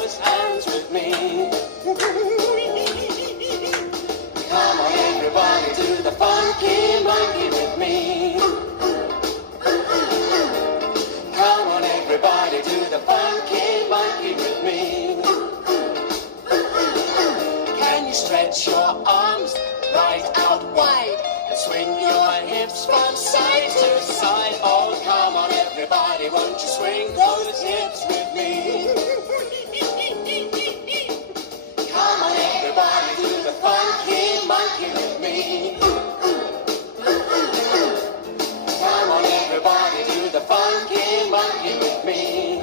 those hands with me. Come on everybody, do the funky monkey with me. Come on everybody, do the funky monkey with me. Can you stretch your arms right out wide and swing your hips from side to side? Oh, come on everybody, won't you swing those hips with me? Come on everybody, do the funky monkey with me. Come on everybody, do the funky monkey with me.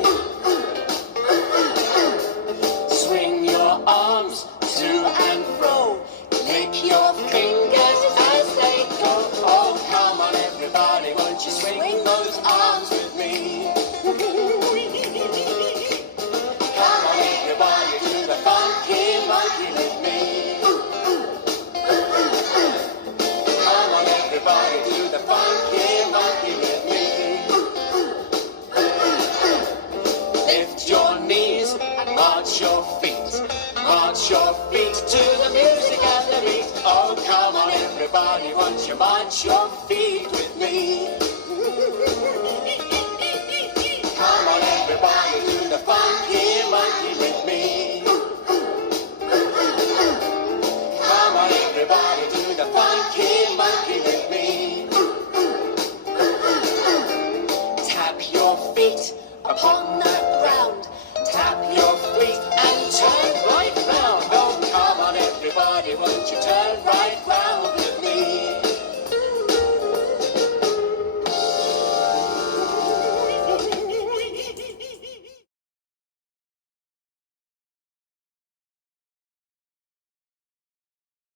Swing your arms to and fro, lick your fingers as they go. Oh, come on everybody, won't you swing those arms with me? Come on everybody, do the funky monkey with me. Come on everybody, do the funky monkey with me. Lift your knees and march your feet. March your feet to the music and the beat. Oh, come on everybody, won't you march your feet with me?